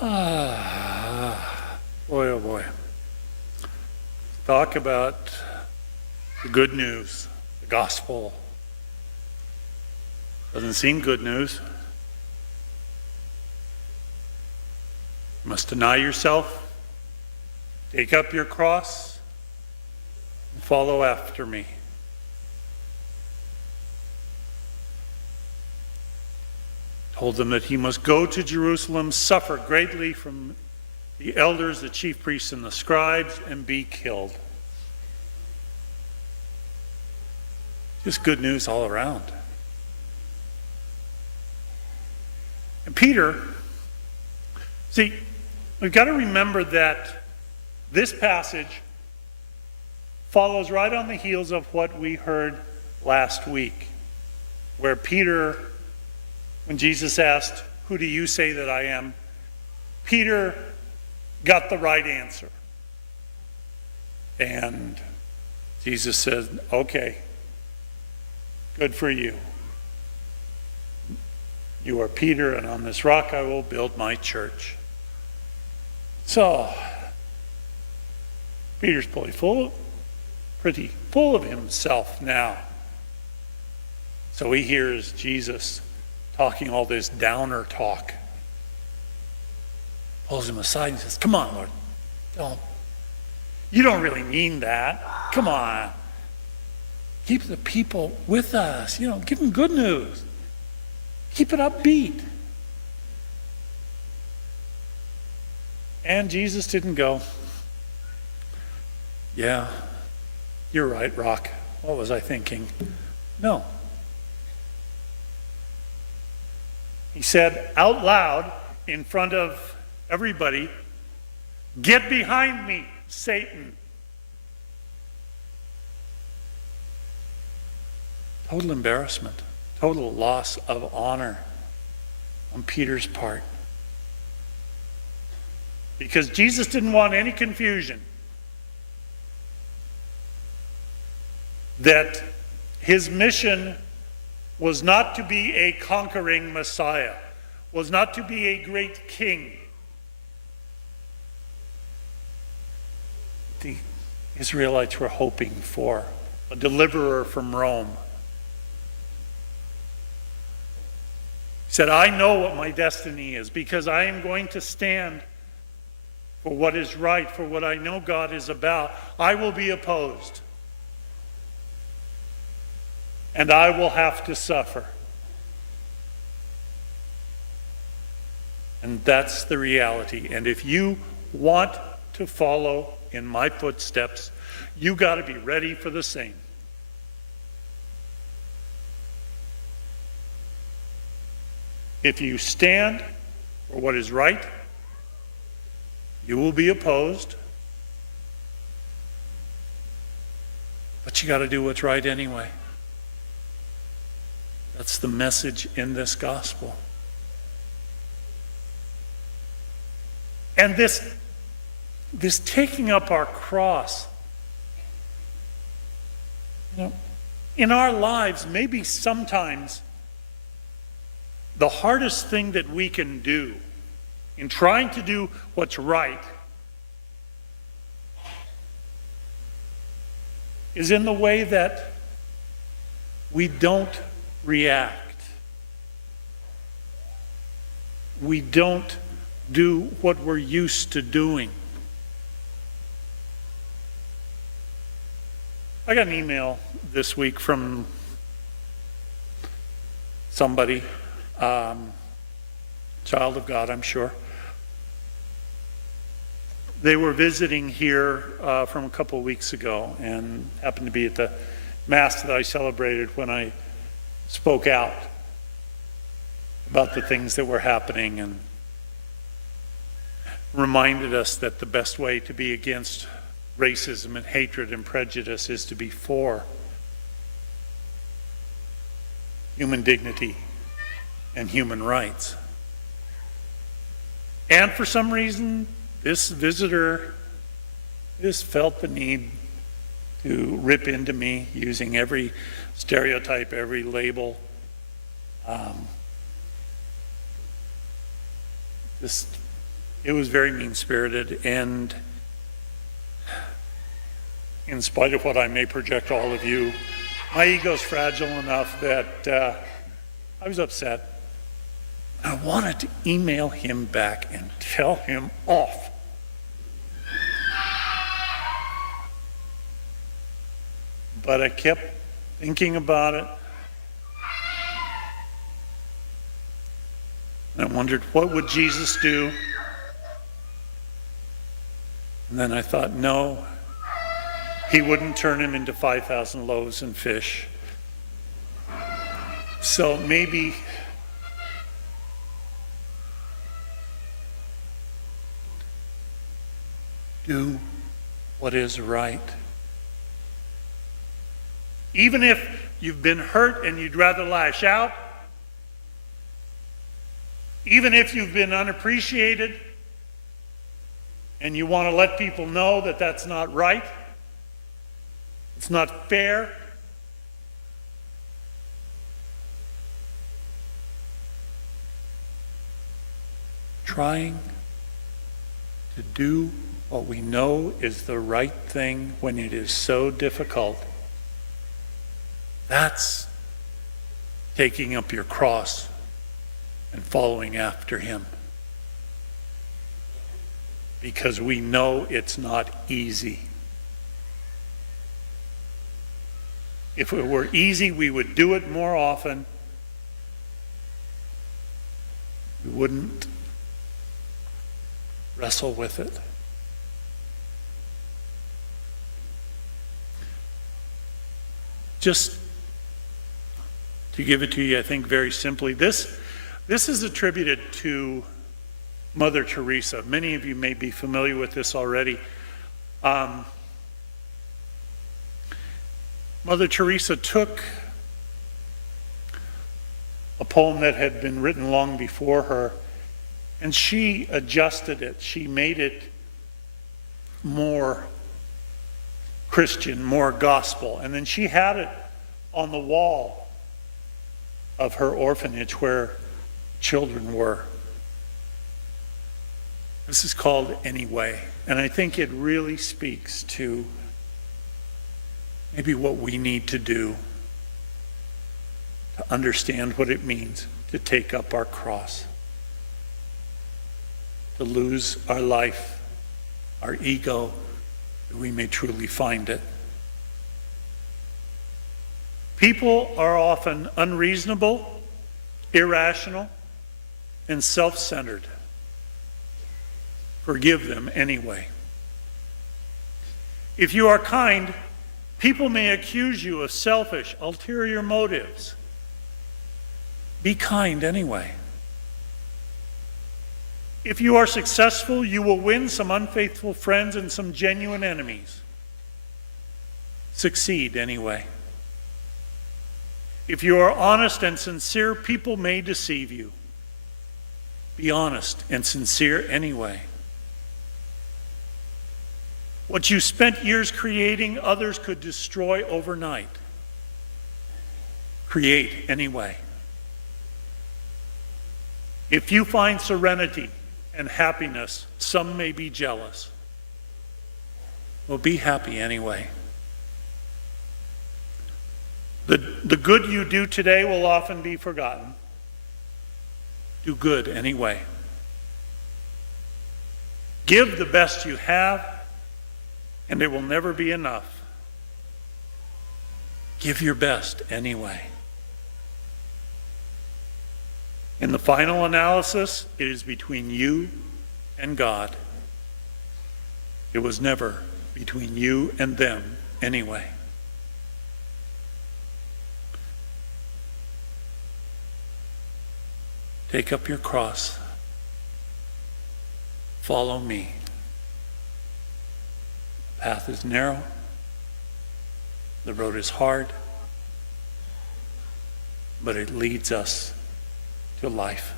Boy, oh boy. Talk about the good news, the gospel. Doesn't seem good news. You must deny yourself, take up your cross, and follow after me. Told them that he must go to Jerusalem, suffer greatly from the elders, the chief priests, and the scribes, and be killed. Just good news all around. And Peter, see, we've got to remember that this passage follows right on the heels of what we heard last week, where Peter, when Jesus asked, "Who do you say that I am?" Peter got the right answer. And Jesus said, "Okay, good for you. You are Peter, and on this rock I will build my church." So, Peter's pretty full of himself now. So he hears Jesus talking all this downer talk. Pulls him aside and says, "Come on, Lord. You don't really mean that. Come on. Keep the people with us. Give them good news. Keep it upbeat." And Jesus didn't go, "Yeah, you're right, Rock. What was I thinking?" No. He said out loud in front of everybody, "Get behind me, Satan." Total embarrassment, total loss of honor on Peter's part. Because Jesus didn't want any confusion that his mission was not to be a conquering Messiah, was not to be a great king. The Israelites were hoping for a deliverer from Rome. He said, "I know what my destiny is because I am going to stand for what is right, for what I know God is about. I will be opposed. And I will have to suffer." And that's the reality. And if you want to follow in my footsteps, you got to be ready for the same. If you stand for what is right, you will be opposed. But you got to do what's right anyway. That's the message in this gospel. And this taking up our cross, in our lives, maybe sometimes the hardest thing that we can do in trying to do what's right is in the way that we don't react. We don't do what we're used to doing. I got an email this week from somebody, child of God, I'm sure. They were visiting here from a couple of weeks ago and happened to be at the Mass that I celebrated when I spoke out about the things that were happening and reminded us that the best way to be against racism and hatred and prejudice is to be for human dignity and human rights. And for some reason, this visitor just felt the need to rip into me using every stereotype, every label. Just it was very mean-spirited, and in spite of what I may project all of you, my ego's fragile enough that I was upset. I wanted to email him back and tell him off. But I kept thinking about it. And I wondered, what would Jesus do? And then I thought, no, he wouldn't turn him into 5,000 loaves and fish. So maybe do what is right. Even if you've been hurt and you'd rather lash out, even if you've been unappreciated and you want to let people know that that's not right, it's not fair, trying to do what we know is the right thing when it is so difficult, that's taking up your cross and following after him. Because we know it's not easy. If it were easy, we would do it more often. We wouldn't wrestle with it. Just to give it to you, I think very simply, this is attributed to Mother Teresa. Many of you may be familiar with this already. Mother Teresa took a poem that had been written long before her, and she adjusted it. She made it more Christian, more gospel. And then she had it on the wall of her orphanage where children were. This is called Anyway. And I think it really speaks to maybe what we need to do to understand what it means to take up our cross, to lose our life, our ego, that we may truly find it. People are often unreasonable, irrational, and self-centered. Forgive them anyway. If you are kind, people may accuse you of selfish, ulterior motives. Be kind anyway. If you are successful, you will win some unfaithful friends and some genuine enemies. Succeed anyway. If you are honest and sincere, people may deceive you. Be honest and sincere anyway. What you spent years creating, others could destroy overnight. Create anyway. If you find serenity and happiness, some may be jealous. Well, be happy anyway. The good you do today will often be forgotten. Do good anyway. Give the best you have, and it will never be enough. Give your best anyway. In the final analysis, it is between you and God. It was never between you and them anyway. Take up your cross. Follow me. The path is narrow. The road is hard. But it leads us to life.